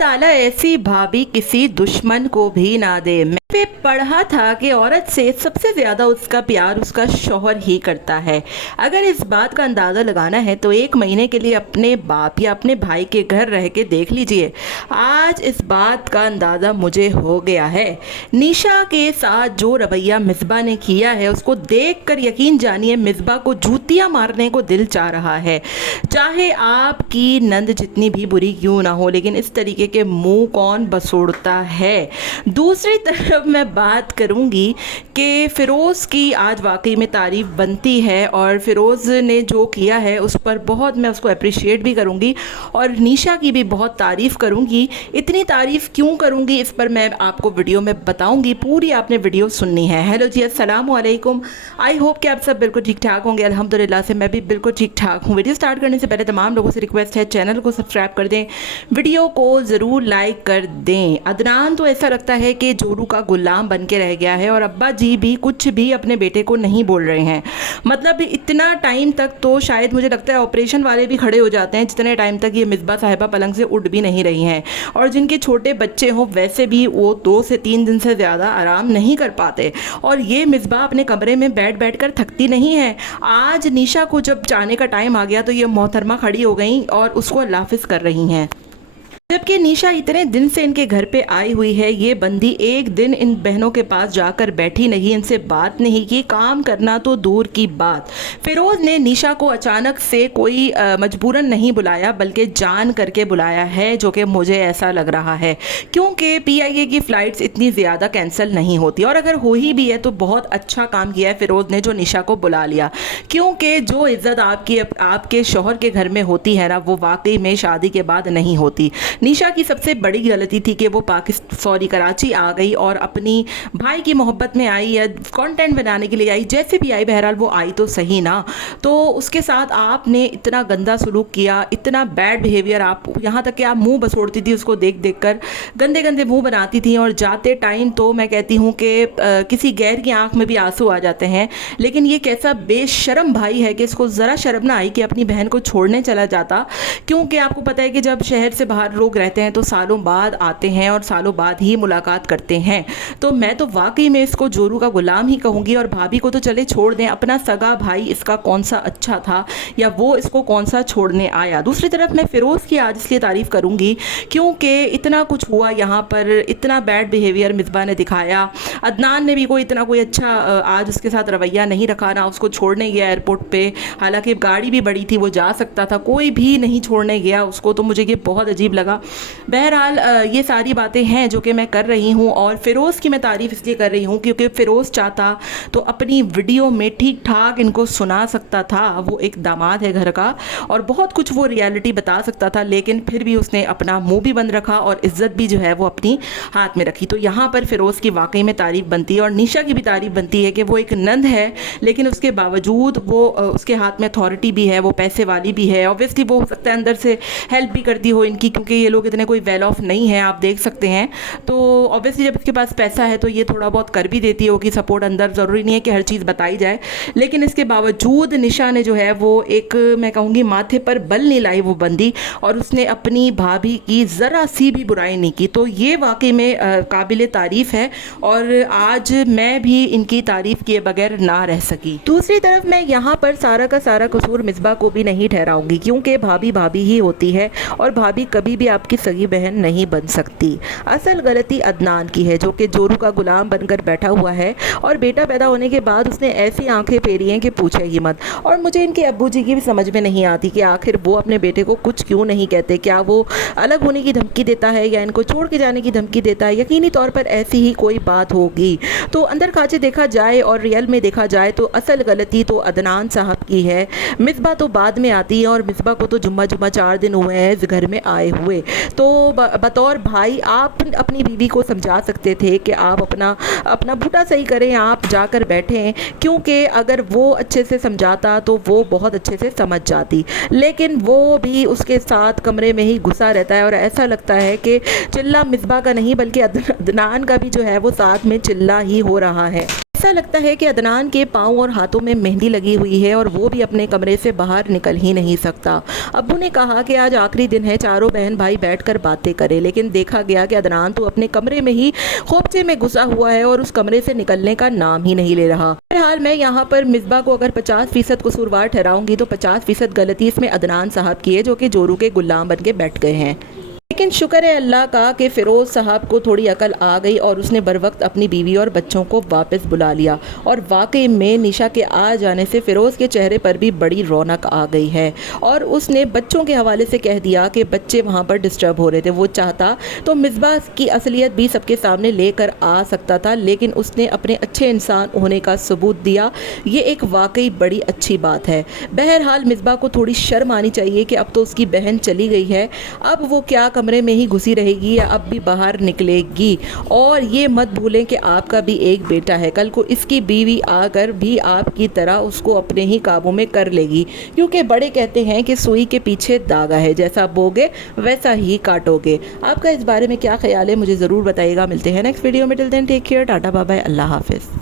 ताला ऐसी भाभी किसी दुश्मन को भी ना दे। मैं पे पढ़ा था कि औरत से सबसे ज्यादा उसका प्यार उसका शौहर ही करता है। अगर इस बात का अंदाज़ा लगाना है तो 1 महीने के लिए अपने बाप या अपने भाई के घर रह के देख लीजिए। आज इस बात का अंदाज़ा मुझे हो गया है। निशा के साथ जो रवैया मिसबा ने किया है उसको देख कर यकीन जानिए मिसबा को जूतियाँ मारने को दिल चाह रहा है। चाहे आपकी नंद जितनी भी बुरी क्यों ना हो, लेकिन इस तरीके के मुंह कौन बसोड़ता है। दूसरी तरफ मैं बात करूंगी कि फ़िरोज़ की आज वाकई में तारीफ़ बनती है और फ़िरोज़ ने जो किया है उस पर बहुत मैं उसको अप्रिशिएट भी करूंगी और निशा की भी बहुत तारीफ़ करूंगी। इतनी तारीफ़ क्यों करूंगी इस पर मैं आपको वीडियो में बताऊंगी, पूरी आपने वीडियो सुननी है। हेलो जी, अस्सलाम वालेकुम। आई होप कि आप सब बिल्कुल ठीक ठाक होंगे। अल्हम्दुलिल्लाह से मैं भी बिल्कुल ठीक ठाक हूँ। वीडियो स्टार्ट करने से पहले तमाम लोगों से रिक्वेस्ट है, चैनल को सब्सक्राइब कर दें, वीडियो को ज़रूर लाइक कर दें। अदनान तो ऐसा लगता है कि जोरू का गुलाम बन के रह गया है और अब्बा जी भी कुछ भी अपने बेटे को नहीं बोल रहे हैं। मतलब इतना टाइम तक तो शायद मुझे लगता है ऑपरेशन वाले भी खड़े हो जाते हैं जितने टाइम तक ये मिसबा साहिबा पलंग से उठ भी नहीं रही हैं। और जिनके छोटे बच्चे हों वैसे भी वो 2 से 3 दिन से ज़्यादा आराम नहीं कर पाते और ये मिसबा अपने कमरे में बैठ कर थकती नहीं है। आज निशा को जब जाने का टाइम आ गया तो ये मोहतरमा खड़ी हो गई और उसको अल्लाह हाफ़िज़ कर रही हैं। जबकि निशा इतने दिन से इनके घर पे आई हुई है, ये बंदी एक दिन इन बहनों के पास जाकर बैठी नहीं, इनसे बात नहीं की, काम करना तो दूर की बात। फ़िरोज़ ने निशा को अचानक से कोई मजबूरन नहीं बुलाया बल्कि जान करके बुलाया है, जो कि मुझे ऐसा लग रहा है क्योंकि PIA की फ़्लाइट्स इतनी ज़्यादा कैंसिल नहीं होती और अगर हो ही भी है तो बहुत अच्छा काम किया है फ़िरोज़ ने जो निशा को बुला लिया, क्योंकि जो इज़्ज़त आपके शौहर के घर में होती है ना, वो वाकई में शादी के बाद नहीं होती। निशा की सबसे बड़ी गलती थी कि वो कराची आ गई और अपनी भाई की मोहब्बत में आई या कंटेंट बनाने के लिए आई, जैसे भी आई, बहरहाल वो आई तो सही ना। तो उसके साथ आपने इतना गंदा सलूक किया, इतना बैड बिहेवियर, आप यहाँ तक कि आप मुंह बसोड़ती थी उसको देख देख कर, गंदे गंदे मुंह बनाती थी और जाते टाइम तो मैं कहती हूँ कि किसी गैर की आंख में भी आंसू आ जाते हैं। लेकिन ये कैसा बेशरम भाई है कि इसको ज़रा शर्म ना आई कि अपनी बहन को छोड़ने चला जाता, क्योंकि आपको पता है कि जब शहर से बाहर लोग रहते हैं तो सालों बाद आते हैं और सालों बाद ही मुलाकात करते हैं। तो मैं तो वाकई में इसको जोरू का गुलाम ही कहूँगी और भाभी को तो चले छोड़ दें, अपना सगा भाई इसका कौन सा अच्छा था या वो इसको कौन सा छोड़ने आया। दूसरी तरफ मैं फ़िरोज़ की आज इसलिए तारीफ़ करूँगी क्योंकि इतना कुछ हुआ यहाँ पर, इतना बैड बिहेवियर मिसबा ने दिखाया। अदनान ने भी इतना कोई अच्छा आज उसके साथ रवैया नहीं रखा, ना उसको छोड़ने गया एयरपोर्ट पर, हालाँकि गाड़ी भी बड़ी थी, वो जा सकता था, कोई भी नहीं छोड़ने गया उसको। तो मुझे ये बहुत अजीब लगा। बहरहाल ये सारी बातें हैं जो कि मैं कर रही हूँ और फ़िरोज़ की मैं तारीफ़ इसलिए कर रही हूँ क्योंकि फ़िरोज़ चाहता तो अपनी वीडियो में ठीक ठाक इनको सुना सकता था। वो एक दामाद है घर का और बहुत कुछ वो रियलिटी बता सकता था, लेकिन फिर भी उसने अपना मुंह भी बंद रखा और इज़्ज़त भी जो है वो अपनी हाथ में रखी। तो यहाँ पर फ़िरोज़ की वाकई में तारीफ़ बनती है और निशा की भी तारीफ़ बनती है कि वो एक नंद है लेकिन उसके बावजूद वो उसके हाथ में अथॉरिटी भी है, वो पैसे वाली भी है। ऑब्वियसली वो हो सकता है अंदर से हेल्प भी करती हो इनकी, क्योंकि ये लोग इतने कोई वेल ऑफ नहीं है, आप देख सकते हैं। तो ऑब्वियसली जब इसके पास पैसा है तो ये थोड़ा बहुत कर भी देती होगी सपोर्ट अंदर, ज़रूरी नहीं है कि हर चीज़ बताई जाए। लेकिन इसके बावजूद निशा ने जो है वो एक, मैं कहूँगी, माथे पर बल नहीं लाई वो बंदी और उसने अपनी भाभी की ज़रा सी भी बुराई नहीं की। तो ये वाकई में काबिल तारीफ़ है और आज मैं भी इनकी तारीफ़ किए बगैर ना रह सकी। दूसरी तरफ मैं यहाँ पर सारा का सारा कसूर मिसबा को भी नहीं ठहराऊंगी क्योंकि भाभी भाभी ही होती है और भाभी कभी भी आपकी सगी बहन नहीं बन सकती। असल गलती अदनान की है जो कि जोरू का गुलाम बनकर बैठा हुआ है और बेटा पैदा होने के बाद उसने ऐसी आंखें फेरी हैं कि पूछे ही मत। और मुझे इनके अब्बू जी की भी समझ में नहीं आती कि आखिर वो अपने बेटे को कुछ क्यों नहीं कहते। क्या वो अलग होने की धमकी देता है या इनको छोड़ के जाने की धमकी देता है? यकीनी तौर पर ऐसी ही कोई बात होगी। तो अंदर खाचे देखा जाए और रियल में देखा जाए तो असल गलती तो अदनान साहब की है। मिसबा तो बाद में आती है और मिसबा को तो जुम्मा 4 दिन हुए हैं इस घर में आए हुए। तो बतौर भाई आप अपनी बीवी को समझा सकते थे कि आप अपना बूटा सही करें, आप जाकर बैठें, क्योंकि अगर वो अच्छे से समझाता तो वो बहुत अच्छे से समझ जाती। लेकिन वो भी उसके साथ कमरे में ही घुसा रहता है और ऐसा लगता है कि चिल्ला मिसबा का नहीं बल्कि अदनान का भी जो है वो साथ में चिल्ला ही हो रहा है। ऐसा लगता है कि अदनान के पाँव और हाथों में मेहंदी लगी हुई है और वो भी अपने कमरे से बाहर निकल ही नहीं सकता। अब्बू ने कहा कि आज आखिरी दिन है, चारों बहन भाई बैठकर बातें करें, लेकिन देखा गया कि अदनान तो अपने कमरे में ही खोपचे में घुसा हुआ है और उस कमरे से निकलने का नाम ही नहीं ले रहा। बहरहाल मैं यहाँ पर मिसबा को अगर 50% कसूरवार ठहराऊंगी तो 50% गलती इसमें अदनान साहब की है, जो कि जोरू के गुलाम बन के बैठ गए हैं। लेकिन शुक्र है अल्लाह का कि फ़िरोज़ साहब को थोड़ी अकल आ गई और उसने बर वक्त अपनी बीवी और बच्चों को वापस बुला लिया। और वाकई में निशा के आ जाने से फ़िरोज़ के चेहरे पर भी बड़ी रौनक आ गई है और उसने बच्चों के हवाले से कह दिया कि बच्चे वहाँ पर डिस्टर्ब हो रहे थे। वो चाहता तो मिसबा की असलियत भी सबके सामने लेकर आ सकता था, लेकिन उसने अपने अच्छे इंसान होने का सबूत दिया। ये एक वाकई बड़ी अच्छी बात है। बहरहाल मिसबा को थोड़ी शर्म आनी चाहिए कि अब तो उसकी बहन चली गई है, अब वो क्या कमरे में ही घुसी रहेगी या अब भी बाहर निकलेगी। और ये मत भूलें कि आपका भी एक बेटा है, कल को इसकी बीवी आकर भी आपकी तरह उसको अपने ही काबू में कर लेगी, क्योंकि बड़े कहते हैं कि सुई के पीछे धागा है, जैसा बोगे वैसा ही काटोगे। आपका इस बारे में क्या ख्याल है मुझे ज़रूर बताइएगा। मिलते हैं नेक्स्ट वीडियो में। Till then take care, tata bye bye, अल्लाह हाफिज़।